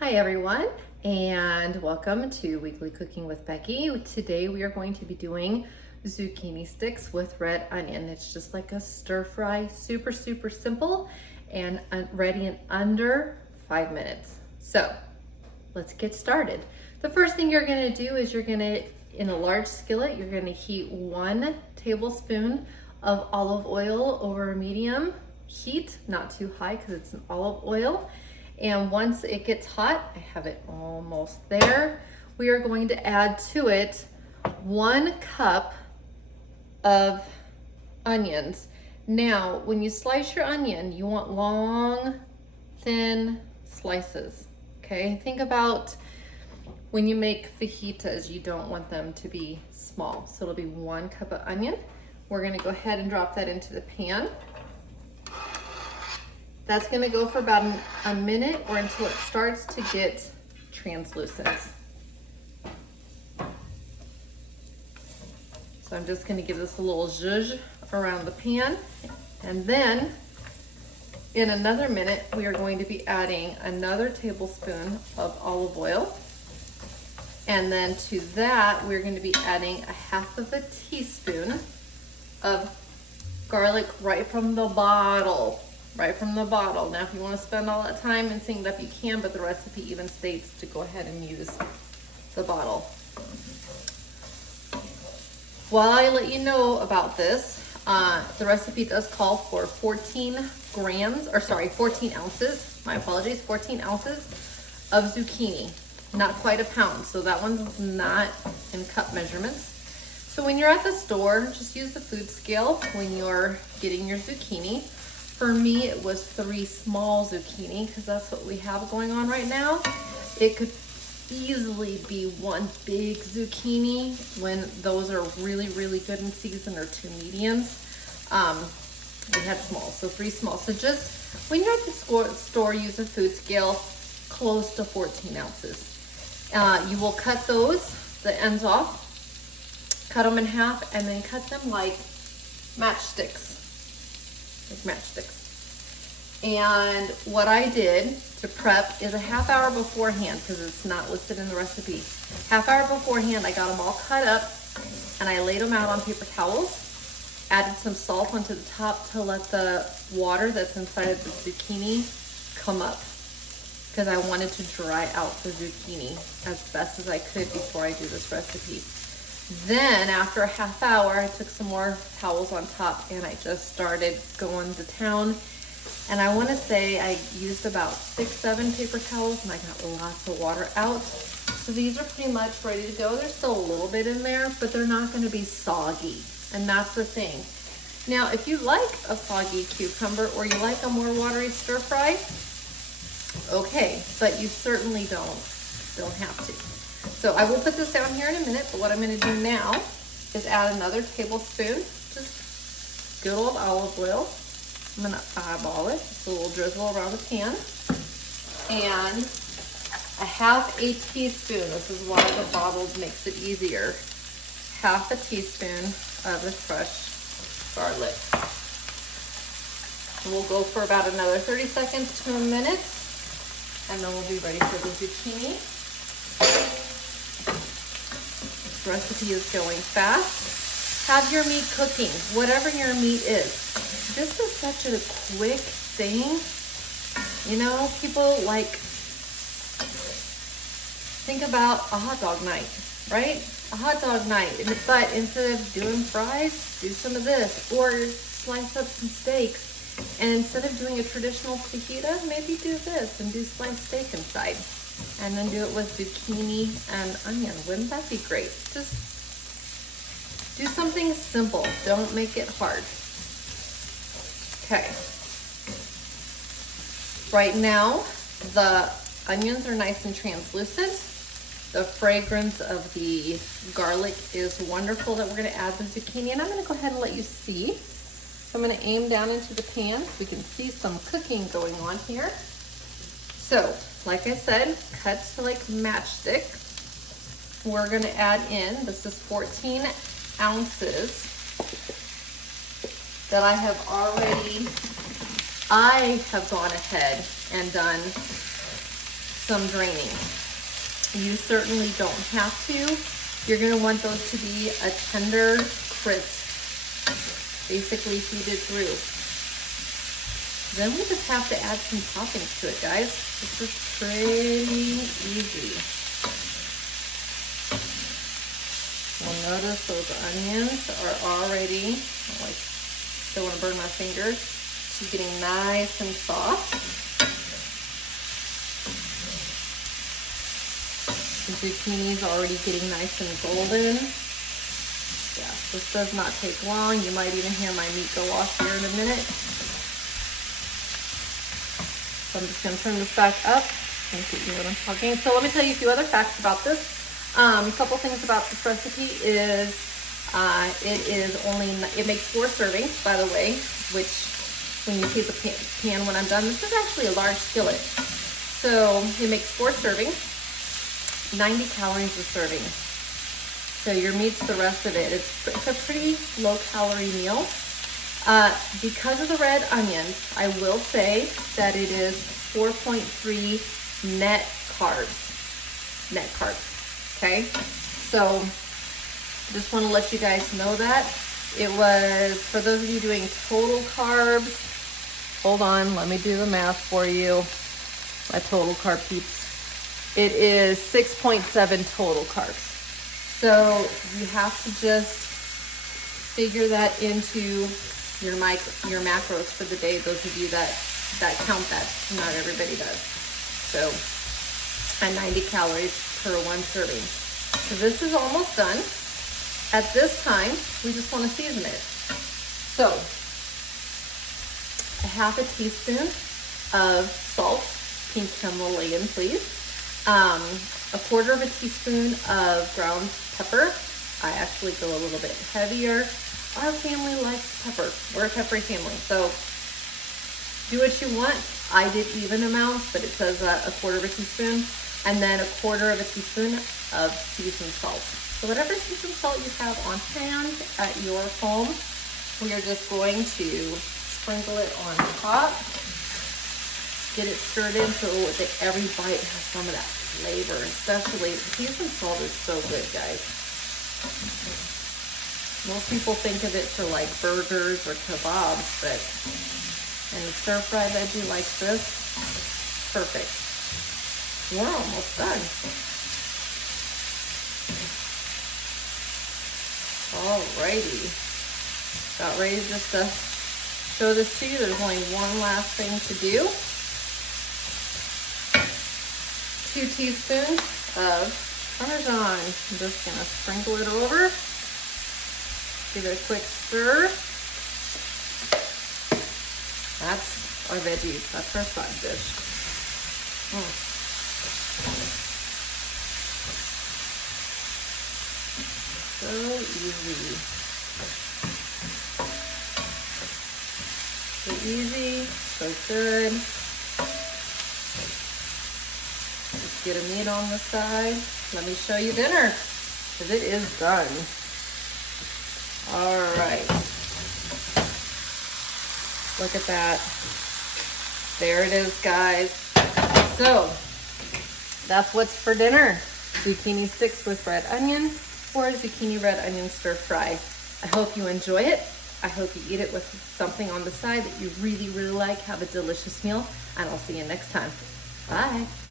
Hi everyone, and welcome to Weekly Cooking with Becky. Today we are going to be doing zucchini sticks with red onion. It's just like a stir fry, super simple and ready in under 5 minutes. So let's get started. The first thing you're gonna do is in a large skillet, you're gonna heat 1 tablespoon of olive oil over a medium heat, not too high because it's an olive oil. And once it gets hot, I have it almost there, we are going to add to it 1 cup of onions. Now, when you slice your onion, you want long, thin slices, okay? Think about when you make fajitas, you don't want them to be small. So it'll be 1 cup of onion. We're gonna go ahead and drop that into the pan. That's gonna go for about a minute or until it starts to get translucent. So I'm just gonna give this a little zhuzh around the pan. And then in another minute, we are going to be adding another tablespoon of olive oil. And then to that, we're gonna be adding a 1/2 teaspoon of garlic right from the bottle. Right from the bottle. Now, if you want to spend all that time rinsing it up, you can, but the recipe even states to go ahead and use the bottle. While I let you know about this, the recipe does call for 14 ounces, my apologies, 14 ounces of zucchini, not quite a pound, so that one's not in cup measurements. So when you're at the store, just use the food scale when you're getting your zucchini. For me, it was 3 small zucchini because that's what we have going on right now. It could easily be 1 big zucchini when those are really good in season, or 2 mediums. We had small, so 3 small. So just when you're at the store, use a food scale close to 14 ounces. You will cut the ends off, cut them in half, and then cut them like matchsticks. And what I did to prep is a 1/2 hour beforehand, because it's not listed in the recipe. 1/2 hour beforehand, I got them all cut up and I laid them out on paper towels, added some salt onto the top to let the water that's inside of the zucchini come up, because I wanted to dry out the zucchini as best as I could before I do this recipe. Then after a 1/2 hour, I took some more towels on top and I just started going to town. And I want to say I used about 6-7 paper towels and I got lots of water out. So these are pretty much ready to go. There's still a little bit in there, but they're not going to be soggy. And that's the thing. Now, if you like a soggy cucumber or you like a more watery stir fry, okay, but you certainly don't have to. So I will put this down here in a minute, but what I'm going to do now is add another tablespoon, just good old olive oil. I'm going to eyeball it, just a little drizzle around the pan. And a 1/2 teaspoon, this is why the bottle makes it easier, 1/2 teaspoon of the crushed garlic. And we'll go for about another 30 seconds to a minute, and then we'll be ready for the zucchini. This recipe is going fast. Have your meat cooking, whatever your meat is. This is such a quick thing. You know, people think about a hot dog night, right? A hot dog night, but instead of doing fries, do some of this, or slice up some steaks. And instead of doing a traditional fajita, maybe do this and do sliced steak inside. And then do it with zucchini and onion. Wouldn't that be great? Just do something simple. Don't make it hard. Okay. Right now, the onions are nice and translucent. The fragrance of the garlic is wonderful that we're going to add the zucchini. And I'm going to go ahead and let you see. So I'm going to aim down into the pan so we can see some cooking going on here. So, like I said, cut to like matchstick. We're going to add in, this is 14 ounces that I have gone ahead and done some draining. You certainly don't have to. You're gonna want those to be a tender crisp, basically heated through. Then we just have to add some toppings to it, guys. This is pretty easy. You'll notice those onions are already, don't want to burn my fingers. She's getting nice and soft. The zucchini's already getting nice and golden. Yeah, this does not take long. You might even hear my meat go off here in a minute. So I'm just going to turn this back up and get you what I'm talking. So let me tell you a few other facts about this. A couple things about this recipe is it makes 4 servings, by the way, which when you see the pan when I'm done, this is actually a large skillet. So it makes 4 servings, 90 calories a serving. So your meat's the rest of it. It's a pretty low calorie meal. Because of the red onions, I will say that it is 4.3 net carbs. Okay? So just want to let you guys know that. It was, for those of you doing total carbs, hold on, let me do the math for you. My total carb peeps. It is 6.7 total carbs. So you have to just figure that into your macros for the day, those of you that count that. Not everybody does. So, and 90 calories per 1 serving. So this is almost done. At this time, we just want to season it. So, a half a teaspoon of salt, pink Himalayan, please. A quarter of a teaspoon of ground pepper. I actually go a little bit heavier. Our family likes pepper. We're a peppery family, so do what you want. I did even amounts, but it says a quarter of a teaspoon, and then a quarter of a teaspoon of seasoned salt. So whatever seasoned salt you have on hand at your home, we are just going to sprinkle it on top. Get it stirred in so that every bite has some of that flavor. Especially seasoned salt is so good, guys. Most people think of it for like burgers or kebabs, but in a stir-fried veggie like this, perfect. We're almost done. Alrighty. About ready just to show this to you. There's only one last thing to do. 2 teaspoons of Parmesan. I'm just gonna sprinkle it over. Give it a quick stir. That's our veggies. That's our side dish. So easy. So easy, so good. Just get a meat on the side. Let me show you dinner, because it is done. All right. Look at that. There it is, guys. So, that's what's for dinner. Zucchini sticks with red onion, or a zucchini red onion stir fry. I hope you enjoy it. I hope you eat it with something on the side that you really, really like. Have a delicious meal, and I'll see you next time. Bye.